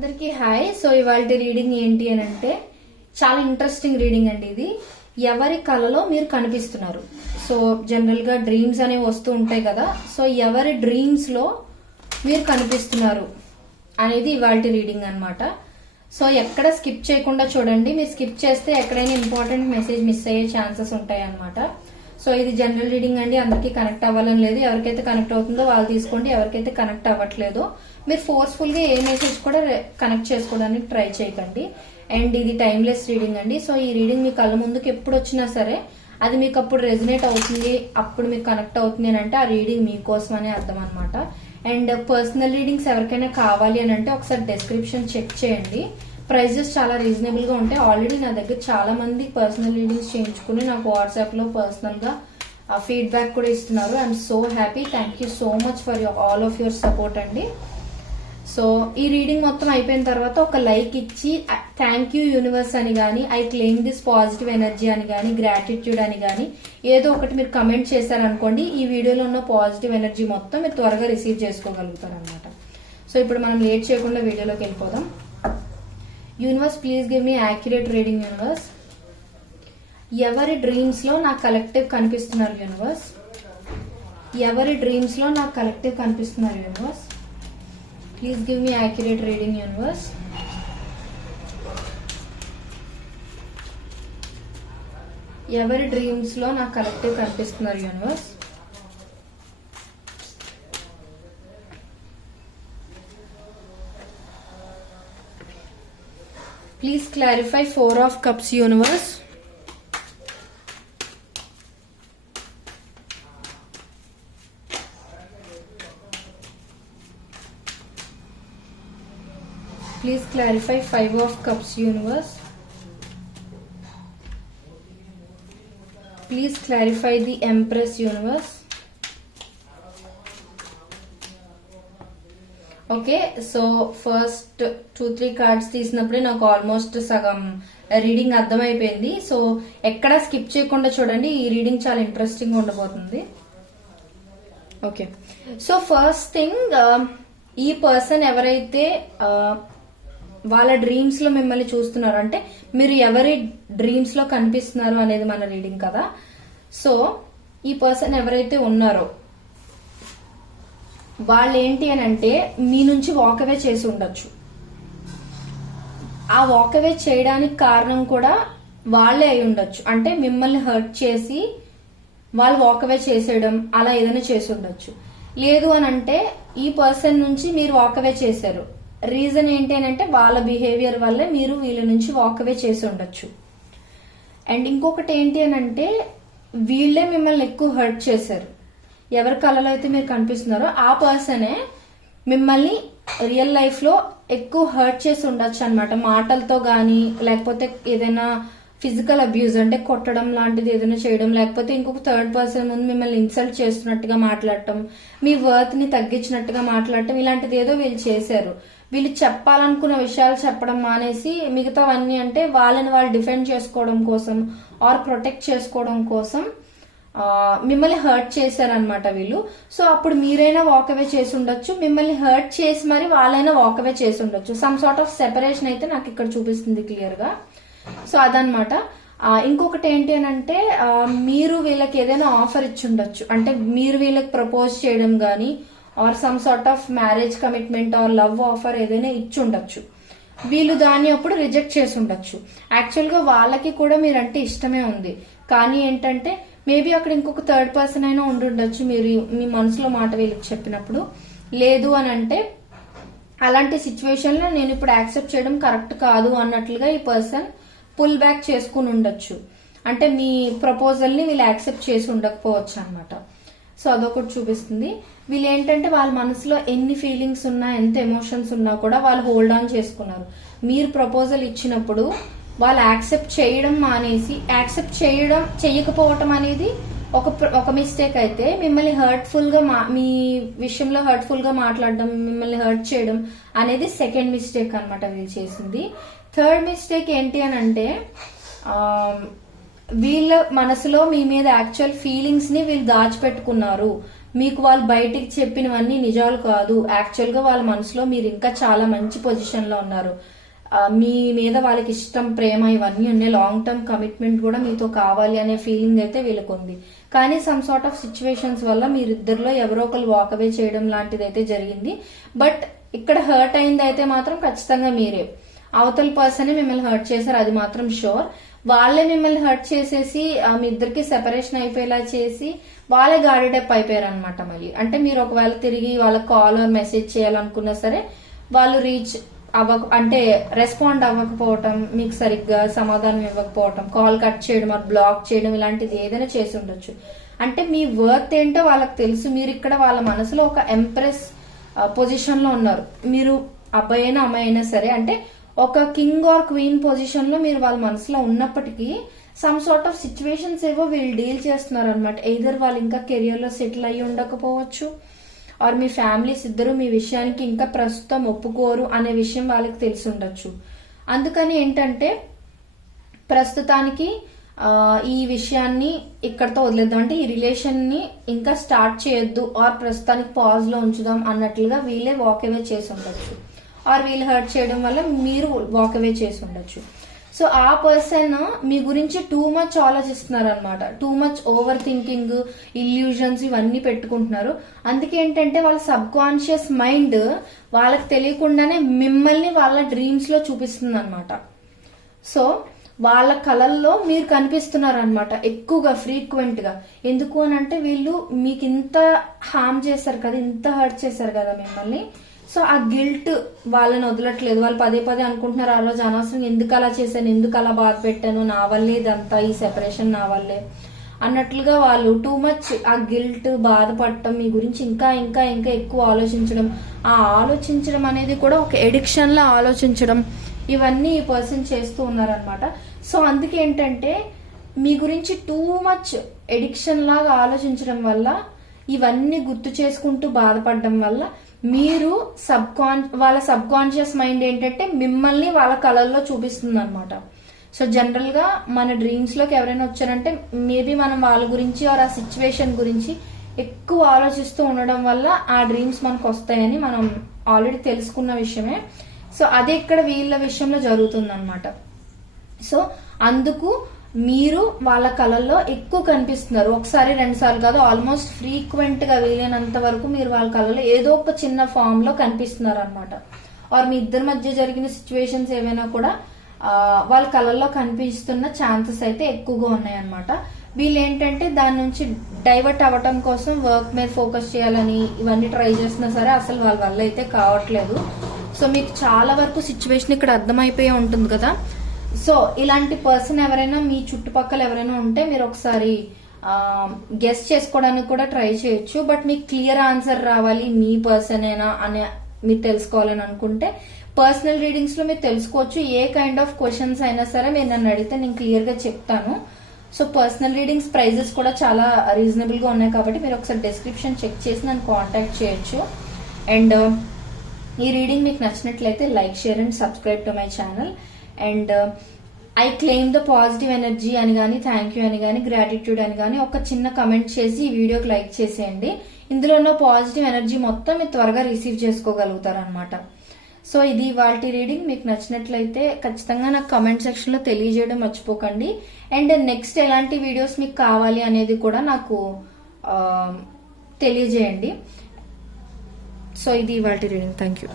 అందరికీ hi. So ఇవాళ reading ఏంటి అని అంటే చాలా ఇంట్రెస్టింగ్ రీడింగ్ అండి. ఇది ఎవరి కలలో మీరు కనిపిస్తున్నారు. సో జనరల్ గా డ్రీమ్స్ అనేవి వస్తూ ఉంటాయి కదా. సో ఎవరి డ్రీమ్స్ లో మీరు కనిపిస్తున్నారు అనేది ఇవాళ రీడింగ్ అన్నమాట. సో ఎక్కడ స్కిప్ చేయకుండా చూడండి. మీరు స్కిప్ చేస్తే ఎక్కడైనా ఇంపార్టెంట్ మెసేజ్ మిస్ అయ్యే ఛాన్సెస్ ఉంటాయి అన్నమాట. సో ఇది జనరల్ రీడింగ్ అండి. అందరికీ కనెక్ట్ అవ్వాలని లేదు. ఎవరికైతే కనెక్ట్ అవుతుందో వాళ్ళు తీసుకోండి. ఎవరికైతే కనెక్ట్ అవ్వట్లేదో మీరు ఫోర్స్ఫుల్ గా ఏ మెసేజ్ కూడా కనెక్ట్ చేసుకోవడానికి ట్రై చేయకండి. అండ్ ఇది టైమ్లెస్ రీడింగ్ అండి. సో ఈ రీడింగ్ మీ కళ్ళ ముందుకు ఎప్పుడు వచ్చినా సరే అది మీకు అప్పుడు రెజనేట్ అవుతుంది, అప్పుడు మీకు కనెక్ట్ అవుతుంది అని అంటే ఆ రీడింగ్ మీకోసం అనే అర్థం అనమాట. అండ్ పర్సనల్ రీడింగ్స్ ఎవరికైనా కావాలి అని అంటే ఒకసారి డిస్క్రిప్షన్ చెక్ చేయండి. ప్రైజెస్ చాలా రీజనబుల్ గా ఉంటాయి. ఆల్రెడీ నా దగ్గర చాలా మంది పర్సనల్ రీడింగ్స్ చేయించుకుని నాకు వాట్సాప్ లో పర్సనల్ గా ఫీడ్బ్యాక్ కూడా ఇస్తున్నారు. I'm so happy. Thank you so much for all of your support అండి. సో ఈ రీడింగ్ మొత్తం అయిపోయిన తర్వాత ఒక లైక్ ఇచ్చి థ్యాంక్ యూ యూనివర్స్ అని గానీ, I claim this positive energy అని గానీ, గ్రాటిట్యూడ్ అని గానీ ఏదో ఒకటి మీరు కమెంట్ చేశారనుకోండి, ఈ వీడియోలో ఉన్న పాజిటివ్ ఎనర్జీ మొత్తం మీరు త్వరగా రిసీవ్ చేసుకోగలుగుతారు అనమాట. సో ఇప్పుడు మనం లేట్ చేయకుండా వీడియోలోకి వెళ్ళిపోదాం. Universe please give me accurate reading. Universe ఎవరి డ్రీమ్స్ లో నా కలెక్టివ్ కనిపిస్తున్నారు. యూనివర్స్ ఎవరి డ్రీమ్స్ లో నా కలెక్టివ్ కనిపిస్తున్నారు. Universe please give me accurate reading. Universe ఎవరి డ్రీమ్స్ లో నా కలెక్టివ్ కనిపిస్తున్నారు. Universe please clarify 4 of Cups. Universe please clarify 5 of Cups. Universe please clarify the Empress. Universe okay. So first 2-3 cards తీసినప్పుడే నాకు almost సగం reading అర్థమైపోయింది. So ఎక్కడా skip చేయకుండా చూడండి. ఈ రీడింగ్ చాలా ఇంట్రెస్టింగ్ ఉండబోతుంది. ఓకే. సో ఫస్ట్ థింగ్, ఈ పర్సన్ ఎవరైతే వాళ్ళ డ్రీమ్స్ లో మిమ్మల్ని చూస్తున్నారు అంటే మీరు ఎవరి డ్రీమ్స్ లో కనిపిస్తున్నారు అనేది మన రీడింగ్ కదా. సో ఈ పర్సన్ ఎవరైతే ఉన్నారో వాళ్ళు ఏంటి అని అంటే మీ నుంచి వాకవే చేసి ఉండొచ్చు. ఆ వాకవే చేయడానికి కారణం కూడా వాళ్ళే అయి ఉండొచ్చు. అంటే మిమ్మల్ని హర్ట్ చేసి వాళ్ళు వాకవే చేసేయడం అలా ఏదైనా చేసి ఉండొచ్చు. లేదు అని అంటే ఈ పర్సన్ నుంచి మీరు వాకవే చేశారు. రీజన్ ఏంటి అని అంటే వాళ్ళ బిహేవియర్ వల్లే మీరు వీళ్ళ నుంచి వాకవే చేసి ఉండొచ్చు. అండ్ ఇంకొకటి ఏంటి అని అంటే వీళ్ళే మిమ్మల్ని ఎక్కువ హర్ట్ చేశారు. ఎవరి కళలో అయితే మీరు కనిపిస్తున్నారో ఆ పర్సనే మిమ్మల్ని రియల్ లైఫ్ లో ఎక్కువ హర్ట్ చేసి ఉండొచ్చు అనమాట. మాటలతో గానీ, లేకపోతే ఏదైనా ఫిజికల్ అబ్యూజ్ అంటే కొట్టడం లాంటిది ఏదైనా చేయడం, లేకపోతే ఇంకొక థర్డ్ పర్సన్ ముందు మిమ్మల్ని ఇన్సల్ట్ చేస్తున్నట్టుగా మాట్లాడటం, మీ వర్త్ ని తగ్గించినట్టుగా మాట్లాడటం, ఇలాంటిది ఏదో వీళ్ళు చేశారు. వీళ్ళు చెప్పాలనుకున్న విషయాలు చెప్పడం మానేసి మిగతావన్నీ అంటే వాళ్ళని వాళ్ళు డిఫెండ్ చేసుకోవడం కోసం ఆర్ ప్రొటెక్ట్ చేసుకోవడం కోసం మిమ్మల్ని హర్ట్ చేశారనమాట వీళ్ళు. సో అప్పుడు మీరైనా వాకవే చేసి ఉండొచ్చు, మిమ్మల్ని హర్ట్ చేసి మరి వాళ్ళైనా వాకవే చేసి ఉండొచ్చు. సమ్ సార్ట్ ఆఫ్ సెపరేషన్ అయితే నాకు ఇక్కడ చూపిస్తుంది క్లియర్ గా. సో అదనమాట. ఇంకొకటి ఏంటి అని అంటే మీరు వీళ్ళకి ఏదైనా ఆఫర్ ఇచ్చి ఉండొచ్చు. అంటే మీరు వీళ్ళకి ప్రపోజ్ చేయడం గానీ or some sort of marriage commitment or love offer ఏదైనా ఇచ్చి ఉండొచ్చు. వీళ్ళు దాన్ని అప్పుడు రిజెక్ట్ చేసి ఉండొచ్చు. యాక్చువల్ గా వాళ్ళకి కూడా మీరంటే ఇష్టమే ఉంది, కానీ ఏంటంటే మేబీ అక్కడ ఇంకొక థర్డ్ పర్సన్ అయినా ఉండుండొచ్చు మీరు మీ మనసులో మాట వీళ్ళకి చెప్పినప్పుడు. లేదు అని అంటే అలాంటి సిచ్యువేషన్ లో నేను ఇప్పుడు యాక్సెప్ట్ చేయడం కరెక్ట్ కాదు అన్నట్లుగా ఈ పర్సన్ పుల్ బ్యాక్ చేసుకుని ఉండొచ్చు. అంటే మీ ప్రపోజల్ ని వీళ్ళు యాక్సెప్ట్ చేసి ఉండకపోవచ్చు అనమాట. సో అదొకటి చూపిస్తుంది. వీళ్ళు ఏంటంటే వాళ్ళ మనసులో ఎన్ని ఫీలింగ్స్ ఉన్నా, ఎంత ఎమోషన్స్ ఉన్నా కూడా వాళ్ళు హోల్డ్ ఆన్ చేసుకున్నారు. మీరు ప్రపోజల్ ఇచ్చినప్పుడు వాళ్ళు యాక్సెప్ట్ చేయడం మానేసి, యాక్సెప్ట్ చేయకపోవటం అనేది ఒక మిస్టేక్ అయితే, మిమ్మల్ని హర్ట్ఫుల్ గా మీ విషయంలో హర్ట్ఫుల్ గా మాట్లాడడం, మిమ్మల్ని హర్ట్ చేయడం అనేది సెకండ్ మిస్టేక్ అనమాట వీళ్ళు చేసింది. థర్డ్ మిస్టేక్ ఏంటి అని అంటే వీళ్ళ మనసులో మీ మీద యాక్చువల్ ఫీలింగ్స్ ని వీళ్ళు దాచిపెట్టుకున్నారు. మీకు వాళ్ళు బయటికి చెప్పినవన్నీ నిజాలు కాదు, యాక్చువల్ గా వాళ్ళ మనసులో మీరు ఇంకా చాలా మంచి పొజిషన్ లో ఉన్నారు, మీ మీద వాళ్ళకి ఇష్టం, ప్రేమ ఇవన్నీ ఉన్నాయి, లాంగ్ టర్మ్ కమిట్మెంట్ కూడా మీతో కావాలి అనే ఫీలింగ్ అయితే వీళ్ళకి ఉంది. కానీ సమ్ సార్ట్ ఆఫ్ సిచ్యువేషన్స్ వల్ల మీరిద్దరిలో ఎవరో ఒకరు వాకవే చేయడం లాంటిది అయితే జరిగింది. బట్ ఇక్కడ హర్ట్ అయింది అయితే మాత్రం ఖచ్చితంగా మీరే. అవతల పర్సనే మిమ్మల్ని హర్ట్ చేశారు, అది మాత్రం షూర్. వాళ్ళే మిమ్మల్ని హర్ట్ చేసేసి మీ ఇద్దరికి సెపరేషన్ అయిపోయేలా చేసి వాళ్ళే గాడిడప్ అయిపోయారు అనమాట. మళ్ళీ అంటే మీరు ఒకవేళ తిరిగి వాళ్ళకి కాల్ ఆర్ మెసేజ్ చేయాలనుకున్నా సరే వాళ్ళు రీచ్ అంటే రెస్పాండ్ అవ్వకపోవటం, మీకు సరిగ్గా సమాధానం ఇవ్వకపోవటం, కాల్ కట్ చేయడం ఆర్ బ్లాక్ చేయడం ఇలాంటిది ఏదైనా చేసి ఉండొచ్చు. అంటే మీ వర్త్ ఏంటో వాళ్ళకి తెలుసు. మీరు ఇక్కడ వాళ్ళ మనసులో ఒక ఎంప్రెస్ పొజిషన్ లో ఉన్నారు. మీరు అబ్బాయి అయినా అమ్మాయి అయినా సరే, అంటే ఒక కింగ్ ఆర్ క్వీన్ పొజిషన్ లో మీరు వాళ్ళ మనసులో ఉన్నప్పటికీ సమ్ సార్ట్ ఆఫ్ సిచ్యువేషన్స్ ఏవో వీళ్ళు డీల్ చేస్తున్నారు అనమాట. ఎయిదర్ వాళ్ళు ఇంకా కెరియర్ లో సెటిల్ అయ్యి ఉండకపోవచ్చు, ఆర్ మీ ఫ్యామిలీస్ ఇద్దరు మీ విషయానికి ఇంకా ప్రస్తుతం ఒప్పుకోరు అనే విషయం వాళ్ళకి తెలిసి ఉండొచ్చు. అందుకని ఏంటంటే ప్రస్తుతానికి ఈ విషయాన్ని ఇక్కడతో వదిలేద్దాం, అంటే ఈ రిలేషన్ ని ఇంకా స్టార్ట్ చేయొద్దు ఆర్ ప్రస్తుతానికి పాజ్ లో ఉంచుదాం అన్నట్లుగా వీళ్ళే వాక్ అవే చేసి ఉండొచ్చు, ఆర్ వీళ్ళు హర్ట్ చేయడం వల్ల మీరు వాక్ అవే చేసి ఉండొచ్చు. సో ఆ పర్సన్ మీ గురించి టూ మచ్ ఆలోచిస్తున్నారు అనమాట. Too much over thinking, illusions ఇవన్నీ పెట్టుకుంటున్నారు. అందుకే ఏంటంటే వాళ్ళ సబ్ కాన్షియస్ మైండ్ వాళ్ళకి తెలియకుండానే మిమ్మల్ని వాళ్ళ డ్రీమ్స్ లో చూపిస్తుంది అనమాట. సో వాళ్ళ కళల్లో మీరు కనిపిస్తున్నారు అనమాట ఎక్కువగా, ఫ్రీక్వెంట్ గా. ఎందుకు అని అంటే వీళ్ళు మీకు ఇంత హార్మ్ చేశారు కదా, ఇంత హర్ట్ చేశారు కదా మిమ్మల్ని. సో ఆ గిల్ట్ వాళ్ళని వదలట్లేదు. వాళ్ళు పదే పదే అనుకుంటున్నారు, ఆ రోజు అనవసరం ఎందుకు అలా చేశాను, ఎందుకు అలా బాధ పెట్టాను, నా వల్లే ఇదంతా, ఈ సెపరేషన్ నా వల్లే అన్నట్లుగా వాళ్ళు టూ మచ్ ఆ గిల్ట్, బాధపడటం, మీ గురించి ఇంకా ఇంకా ఇంకా ఎక్కువ ఆలోచించడం, ఆ ఆలోచించడం అనేది కూడా ఒక ఎడిక్షన్ లా ఆలోచించడం, ఇవన్నీ ఈ పర్సన్ చేస్తూ ఉన్నారనమాట. సో అందుకే ఏంటంటే మీ గురించి టూ మచ్ ఎడిక్షన్ లాగా ఆలోచించడం వల్ల, ఇవన్నీ గుర్తు చేసుకుంటూ బాధపడడం వల్ల మీరు వాళ్ళ సబ్ కాన్షియస్ మైండ్ ఏంటంటే మిమ్మల్ని వాళ్ళ కళల్లో చూపిస్తుంది అనమాట. సో జనరల్ గా మన డ్రీమ్స్ లోకి ఎవరైనా వచ్చారంటే మేబీ మనం వాళ్ళ గురించి ఆర్ ఆ సిచ్యువేషన్ గురించి ఎక్కువ ఆలోచిస్తూ ఉండడం వల్ల ఆ డ్రీమ్స్ మనకు వస్తాయని మనం ఆల్రెడీ తెలుసుకున్న విషయమే. సో అదే ఇక్కడ వీళ్ళ విషయంలో జరుగుతుంది అనమాట. సో అందుకు మీరు వాళ్ళ కళల్లో ఎక్కువ కనిపిస్తున్నారు. ఒకసారి రెండు సార్లు కాదు, ఆల్మోస్ట్ ఫ్రీక్వెంట్ గా వీలైనంత వరకు మీరు వాళ్ళ కళలో ఏదో ఒక చిన్న ఫామ్ లో కనిపిస్తున్నారు అనమాట. ఆర్ మీ ఇద్దరి మధ్య జరిగిన సిచ్యువేషన్స్ ఏవైనా కూడా వాళ్ళ కళల్లో కనిపిస్తున్న ఛాన్సెస్ అయితే ఎక్కువగా ఉన్నాయన్నమాట. వీళ్ళు ఏంటంటే దాని నుంచి డైవర్ట్ అవ్వటం కోసం వర్క్ మీద ఫోకస్ చేయాలని ఇవన్నీ ట్రై చేస్తున్నా సరే అసలు వాళ్ళ వల్ల అయితే కావట్లేదు. సో మీకు చాలా వరకు సిచ్యువేషన్ ఇక్కడ అర్థమైపోయి ఉంటుంది కదా. సో ఇలాంటి పర్సన్ ఎవరైనా మీ చుట్టుపక్కల ఎవరైనా ఉంటే మీరు ఒకసారి గెస్ చేసుకోవడానికి కూడా ట్రై చేయొచ్చు. బట్ మీకు క్లియర్ ఆన్సర్ రావాలి, మీ పర్సనేనా అని మీరు తెలుసుకోవాలని అనుకుంటే పర్సనల్ రీడింగ్స్ లో మీరు తెలుసుకోవచ్చు. ఏ కైండ్ ఆఫ్ క్వశ్చన్స్ అయినా సరే మీరు నన్ను అడిగితే నేను క్లియర్ గా చెప్తాను. సో పర్సనల్ రీడింగ్స్ ప్రైజెస్ కూడా చాలా రీజనబుల్ గా ఉన్నాయి కాబట్టి మీరు ఒకసారి డిస్క్రిప్షన్ చెక్ చేసి నన్ను కాంటాక్ట్ చేయొచ్చు. అండ్ ఈ రీడింగ్ మీకు నచ్చినట్లయితే like, share and subscribe to my channel. And I claim the positive energy అని కానీ, థ్యాంక్ యూ అని కానీ, గ్రాటిట్యూడ్ అని కానీ ఒక చిన్న కమెంట్ చేసి ఈ వీడియోకి లైక్ చేసేయండి. ఇందులో ఉన్న పాజిటివ్ ఎనర్జీ మొత్తం మీరు త్వరగా రిసీవ్ చేసుకోగలుగుతారు అనమాట. సో ఇది వాటి రీడింగ్. మీకు నచ్చినట్లయితే ఖచ్చితంగా నాకు కమెంట్ సెక్షన్ లో తెలియజేయడం మర్చిపోకండి. అండ్ నెక్స్ట్ ఎలాంటి వీడియోస్ మీకు కావాలి అనేది కూడా నాకు తెలియజేయండి. సో ఇది వాటి రీడింగ్. Thank you.